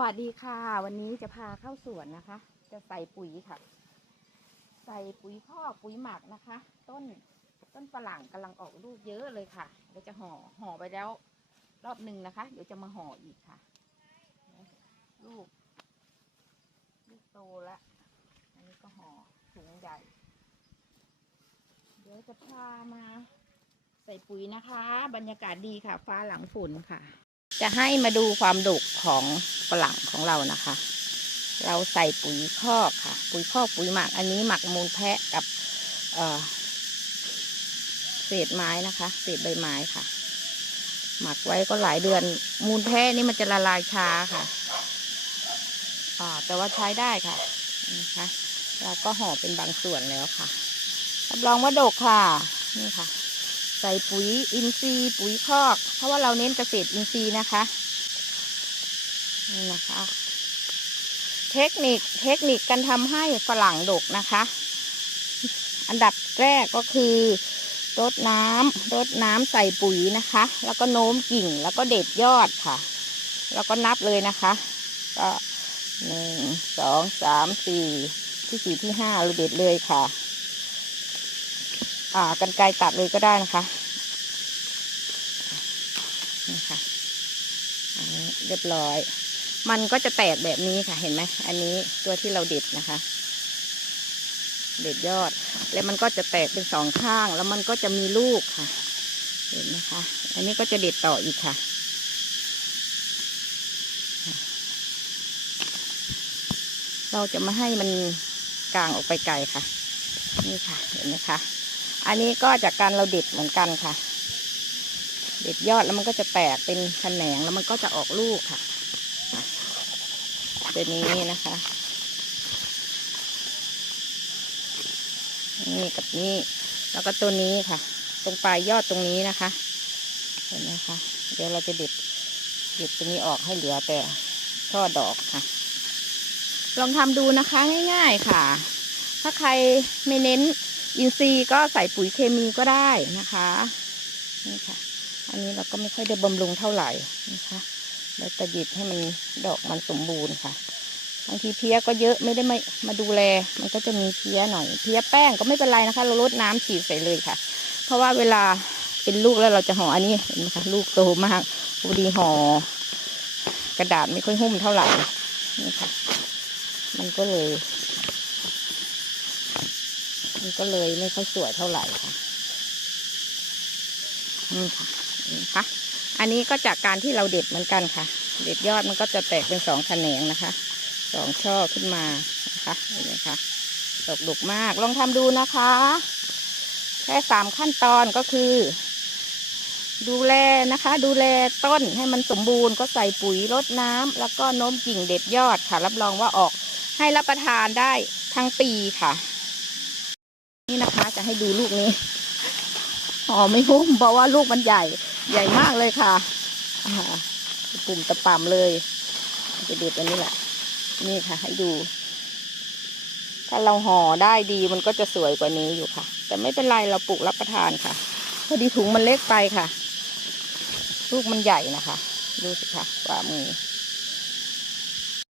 วัสดีค่ะ วันนี้จะพาเข้าสวนนะคะ จะใส่ปุ๋ยค่ะ ใส่ปุ๋ยคอกปุ๋ยหมักนะคะ ต้นต้นฝรั่งกำลังออกลูกเยอะเลยค่ะเดี๋ยวจะห่อห่อไปแล้ว รอบหนึ่งนะคะ เดี๋ยวจะมาห่ออีกค่ะ ลูก ลูกโตแล้วอันนี้ก็ห่อถุงใหญ่ เดี๋ยวจะพามา ใส่ปุ๋ยนะคะ บรรยากาศดีค่ะ ฟ้าหลังฝนค่ะ จะให้มาดูความดกของฝรั่งของเรานะคะ เราใส่ปุ๋ยคอกค่ะ ปุ๋ยคอกปุ๋ยหมัก อันนี้หมักมูลแพะกับเเศษไม้นะคะ เศษใบไม้ค่ะ หมักไว้ก็หลายเดือน มูลแพะนี่มันจะละลายช้าค่ะอ่าแต่ว่าใช้ได้ค่ะนะคะเราก็ห่อเป็นบางส่วนแล้วค่ะรับรองว่าดกค่ะ นี่ค่ะ ใส่ปุ๋ยอินทรีย์ปุ๋ยคอก เพราะว่าเราเน้นเกษตรอินทรีย์นะคะนี่นะคะ เทคนิคเทคนิคการทำให้ฝรั่งดกนะคะ อันดับแรกก็คือรดน้ำรดน้ำใส่ปุ๋ยนะคะ แล้วก็โน้มกิ่งแล้วก็เด็ดยอดค่ะ แล้วก็นับเลยนะคะ ก็หนึ่งสองสามสี่ที่สี่ที่ห้าเราเด็ดเลยค่ะ กันไกรตัดเลยก็ได้นะคะนี่ค่ะอันนี้เรียบร้อย มันก็จะแตกแบบนี้ค่ะเห็นไหมอันนี้ตัวที่เราเด็ดนะคะ เด็ดยอด แล้วมันก็จะแตกเป็นสองข้าง แล้วมันก็จะมีลูกค่ะ เห็นไหมคะ อันนี้ก็จะเด็ดต่ออีกค่ะเราจะม่ให้มันกลางออกไปไกลค่ะ นี่ค่ะ เห็นไหมคะ อันนี้ก็จากการเราเด็ดเหมือนกันค่ะ เด็ดยอดแล้วมันก็จะแตกเป็นแขนงแล้วมันก็จะออกลูกค่ะตัวนี้นะคะ นี่กับนี่แล้วก็ตัวนี้ค่ะ ตรงปลายยอดตรงนี้นะคะ เห็นไหมคะเดี๋ยวเราจะเด็ดเด็ดตรงนี้ออกให้เหลือแต่ช่อดอกค่ะ ลองทำดูนะคะง่าย ๆค่ะ ถ้าใครไม่เน้น อินทรีย์ก็ใส่ปุ๋ยเคมีก็ได้นะคะ นี่ค่ะ อันนี้เราก็ไม่ค่อยได้บำรุงเท่าไหร่นะคะเราจะหยิบให้มันดอกมันสมบูรณ์ค่ะบางทีเพี้ยก็เยอะไม่ได้มามาดูแล มันก็จะมีเพี้ยหน่อย เพี้ยแป้งก็ไม่เป็นไรนะคะ เราลดน้ำฉีดใส่เลยค่ะ เพราะว่าเวลาเป็นลูกแล้วเราจะห่ออันนี้เห็นไหมคะลูกโตมากพอดีห่อกระดาษไม่ค่อยหุ้มเท่าไหร่นี่ค่ะ มันก็เลย มันก็เลยไม่ค่อยสวยเท่าไหร่ค่ะนี่ค่ะนี่ค่ะ อันนี้ก็จากการที่เราเด็ดเหมือนกันค่ะ เด็ดยอดมันก็จะแตกเป็นสองแขนงนะคะสองช่อขึ้นมานะคะเห็นไหมคะดกดกมากลองทำดูนะคะ แค่สามขั้นตอนก็คือ ดูแลนะคะ ดูแลต้นให้มันสมบูรณ์ก็ใส่ปุ๋ยรดน้ำแล้วก็โน้มกิ่งเด็ดยอดค่ะ รับรองว่าออกให้รับประทานได้ทั้งปีค่ะ นี่นะคะจะให้ดูลูกนี้ห่อไม่หุ้มเพราะว่าลูกมันใหญ่ ใหญ่มากเลยค่ะปุ่มตะป่ำเลยจะเด็ดอันนี้แหละ นี่ค่ะ ให้ดู ถ้าเราห่อได้ดีมันก็จะสวยกว่านี้อยู่ค่ะ แต่ไม่เป็นไรเราปลูกรับประทานค่ะพอดีถุงมันเล็กไปค่ะ ลูกมันใหญ่นะคะ ดูสิค่ะว่ามือ